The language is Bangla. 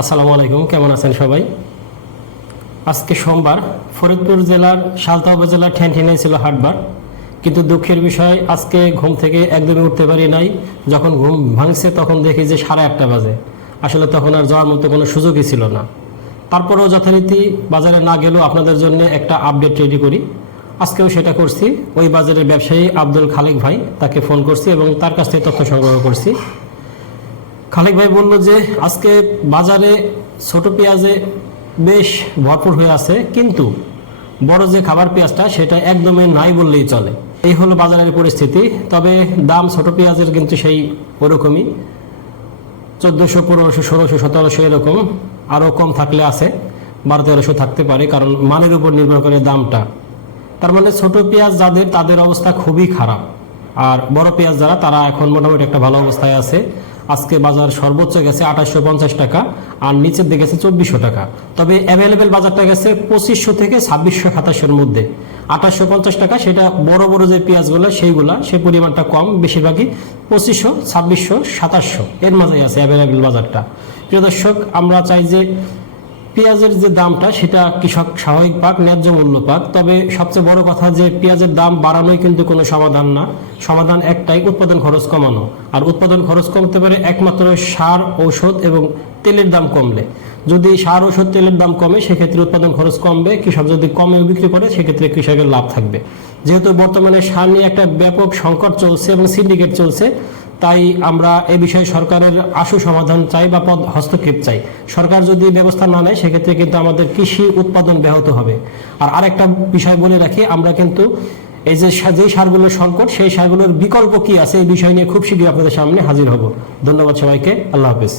আসসালামু আলাইকুম, কেমন আছেন সবাই? আজকে সোমবার, ফরিদপুর জেলার সালতা উপজেলার ঠ্যানঠেনাই ছিল হাটবার। কিন্তু দুঃখের বিষয়, আজকে ঘুম থেকে একদমই উঠতে পারি নাই। যখন ঘুম ভাঙছে, তখন দেখি যে সাড়ে আটটা বাজে। আসলে তখন আর যাওয়ার মতো কোনো সুযোগই ছিল না। তারপরেও যথারীতি বাজারে না গেলেও আপনাদের জন্য একটা আপডেট রেডি করি। আজকেও সেটা করছি। ওই বাজারের ব্যবসায়ী আব্দুল খালেক ভাই, তাকে ফোন করছি এবং তার কাছ থেকে তথ্য সংগ্রহ করছি। খালেক ভাই বলল যে, আজকে বাজারে ছোট পেঁয়াজে বেশ ভরপুর হয়ে আছে, কিন্তু বড় যে খাবার পেঁয়াজটা, সেটা একদমই নাই বললেই চলে। এই হলো বাজারের পরিস্থিতি, তবে দাম ছোট পেঁয়াজের কিন্তু সেই ওরকমই। চোদ্দোশো, পনেরোশো, ষোলোশো, সতেরোশো এরকম, আরও কম থাকলে আছে, বারো, তেরোশো থাকতে পারে, কারণ মানের উপর নির্ভর করে দামটা। তার মানে ছোট পেঁয়াজ যাদের, তাদের অবস্থা খুবই খারাপ। আর বড় পেঁয়াজ যারা, তারা এখন মোটামুটি একটা ভালো অবস্থায় আছে। আজকে বাজার সর্বোচ্চ গেছে আঠাশশো পঞ্চাশ টাকা, আর নিচের দিকে গেছে চব্বিশশো টাকা। তবে অ্যাভেলেবেল বাজারটা গেছে পঁচিশশো থেকে ছাব্বিশশো সাতাশের মধ্যে। আঠাশশো পঞ্চাশ টাকা, সেটা বড় বড় যে পেঁয়াজগুলো, সেইগুলা সেই পরিমাণটা কম বেশিরভাগই পঁচিশশো, ছাব্বিশশো, সাতাশশো, এর মাঝেই আছে অ্যাভেলেবেল বাজারটা। প্রিয় দর্শক, আমরা চাই যে পেঁয়াজের যে দামটা, সেটা কৃষক স্বাভাবিক পাক, ন্যায্য মূল্য পাক। তবে সবচেয়ে বড় কথা যে, পেঁয়াজের দাম বাড়ানোই কিন্তু কোনো সমাধান না। সমাধান একটাই, উৎপাদন খরচ কমানো। আর উৎপাদন খরচ কমতে পারে একমাত্র সার, ঔষধ এবং তেলের দাম কমলে। যদি সার, ঔষধ, তেলের দাম কমে, সেক্ষেত্রে উৎপাদন খরচ কমবে। কৃষক যদি কমে বিক্রি করে, সেক্ষেত্রে কৃষকের লাভ থাকবে। যেহেতু বর্তমানে সার নিয়ে একটা ব্যাপক সংকট চলছে এবং সিন্ডিকেট চলছে তাই আমরা এ বিষয়ে সরকারের আশু সমাধান চাই বা পদ হস্তক্ষেপ চাই। সরকার যদি ব্যবস্থা না নেয়, সেক্ষেত্রে কিন্তু আমাদের কৃষি উৎপাদন ব্যাহত হবে। আর আরেকটা বিষয় বলে রাখি, আমরা কিন্তু এই যে যে সারগুলোর সংকট, সেই সারগুলোর বিকল্প কি আছে, এই বিষয় নিয়ে খুব শীঘ্রই আপনাদের সামনে হাজির হব। ধন্যবাদ সবাইকে। আল্লাহ হাফেজ।